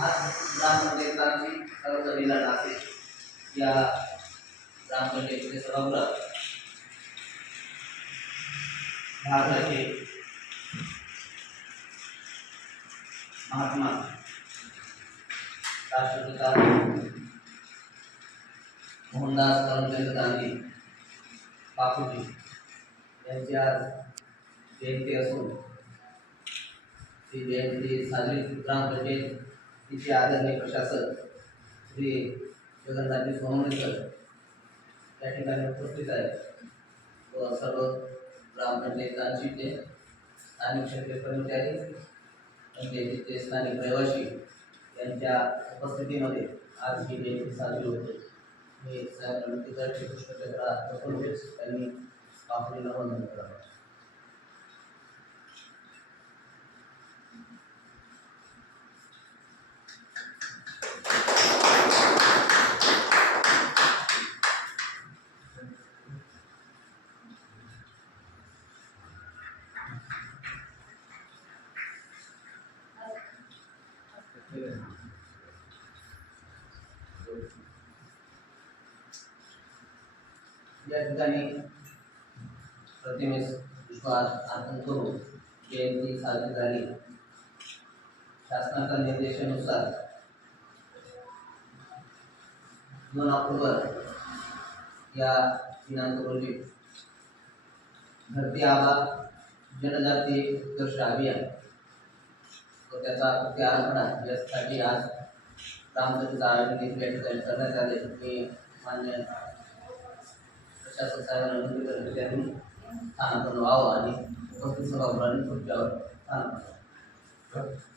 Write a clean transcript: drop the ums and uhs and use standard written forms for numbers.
आज ग्रामपंचायतांची कर्तव्याला नाते या ग्रामपंचायतीचे सभागृहात भारताचे महात्मा राष्ट्रपिता मोहनदास करमचंद गांधी बापूजी यांची आज जयंती असून ती जयंती साजरी ग्रामपंचायत तिचे आदरणीय प्रशासक श्री जगन्नाथजी सोनवणेकर या ठिकाणी उपस्थित आहेत व सर्व ग्रामपंचायतांची ते स्थानिक क्षेत्रीय कर्मचारी पंचायतीचे स्थानिक रहिवासी यांच्या उपस्थितीमध्ये आज ही जयंती साजरी होते. मी साहेब विनंती करते पुष्पचक्र त्यांनी बापूजींना वंदन करावं. या ठिकाणी प्रतिमेस पुष्पहार अर्पण करून जयंती साजरी झाली. शासनाच्या निर्देशानुसार 2 ऑक्टोबर या दिनांक रोजी धरती आबा जनजाती उत्कर्ष अभियान व त्याचा प्रारंभणा यासाठी आज ग्रामपंचायतीचं आयोजन या ठिकाणी करण्यात आले. मी मान्य प्रशासक साहेबांना विनंती करतो त्यांनी स्थानापन्न व्हावं आणि उपस्थित सभागृहांनी खुर्च्यावर स्थानापन्न